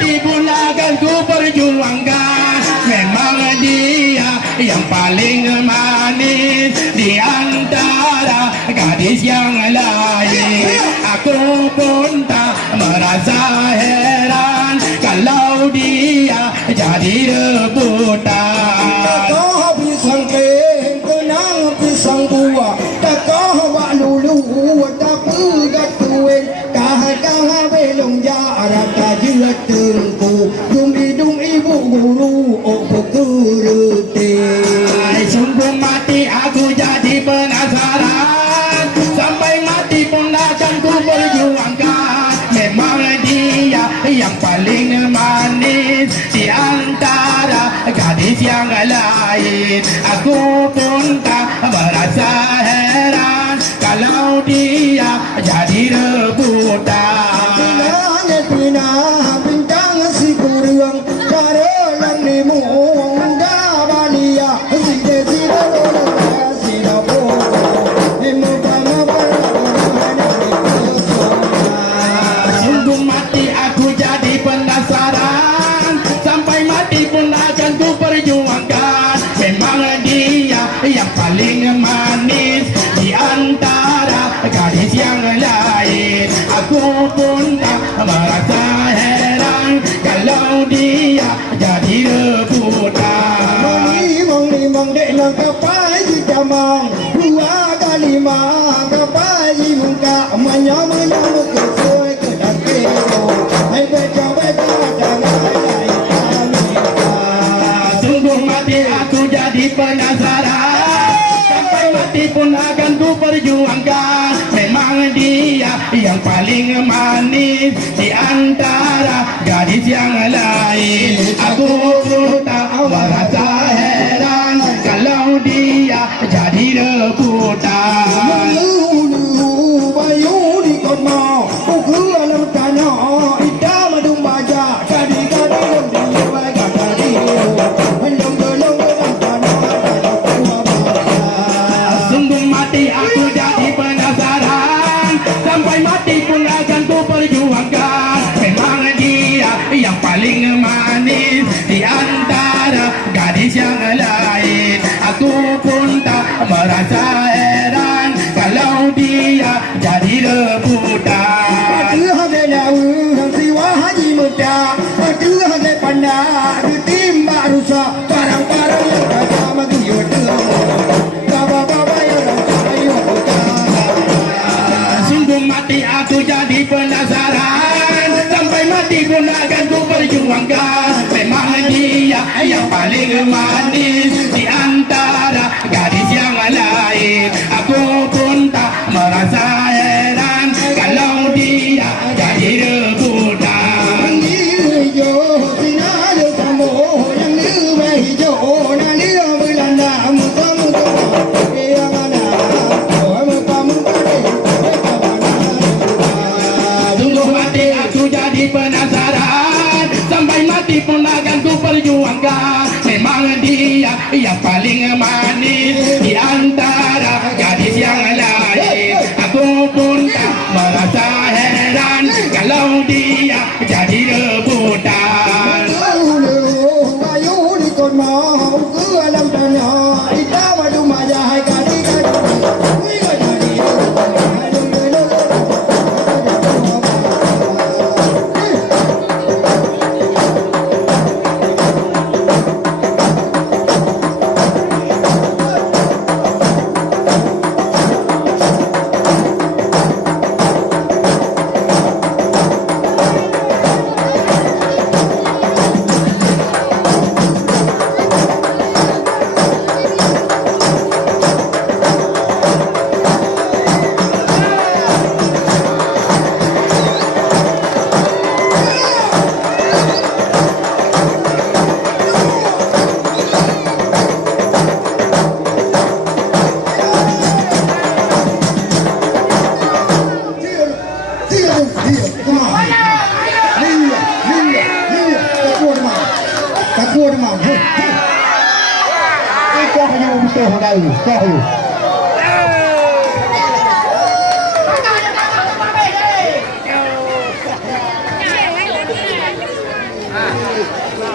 mati pun akan ku perjuangkan. Memang dia yang paling manis di antara gadis yang lain. Aku pun tak merasa heran kalau dia jadi rebutan. Kau pisang keng, kenang pisang buah. Kau wak lulu, tak pegat tuin. Kah belong jarak kajilat tengku. Dung ibu guru, oh pekerti. Sungguh mati aku jadi penasaran. Sampai mati pun akan ku perjuangkan. Memang dia yang paling manis di antara gadis yang lain. Aku pun tak merasa heran kalau dia jadi rebutan. Pinah bintang si kurang. Karalang ni muang dabalia. Si Sungguh mati aku jadi penasaran. Sampai mati pun akan ku perjuangkan. Memang dia yang paling manis di antara gadis yang lain. Aku pun tak merasa heran kalau dia jadi rebutan. Mang dek nang kapai di jamang. Dua kali mang kapai di muka. Manya muka soy ke dakero. Hai beca jangan Sungguh mati aku jadi penasaran. Sampai mati pun akan ku perjuangkan. Memang dia yang paling manis di antara gadis yang lain. Aku pun tak merasa heran kalau dia jadi rebutan. Lulu bayu di kono. Uku alam tanah. Ida madung baja. Kadi lembing kadi. Belum Sungguh mati aku jadi penasaran. Sampai mati pun akan ku perjuangkan. Memang dia yang paling manis di antara gadis yang lain. Aku pun tak merasa heran kalau dia jadi rebutan. Cứ hãy nào hàng si quá haji muda. Cứ hãy pandai cứ tim baru sa. Parang yang kata magi yoda. Baba yang kata yoda. Sungguh mati aku jadi penasaran. Sampai mati pun akan ku perjuangkan. Memang dia yang paling manis di antara gadis yang lain. Aku pun tak merasa heran kalau dia jadi rebutan. Yo sinalo kamu yang lu hijau na dia belanda kamu yang mana kamu Sungguh mati aku jadi penasaran. Sampai mati pun akan ku perjuangkan. Memang dia yang paling manis di antara gadis yang lain. Aku pun tak merasa heran kalau dia jadi rebutan. ayu di kon mau ke alam tanah ita madu majah kadi Hả?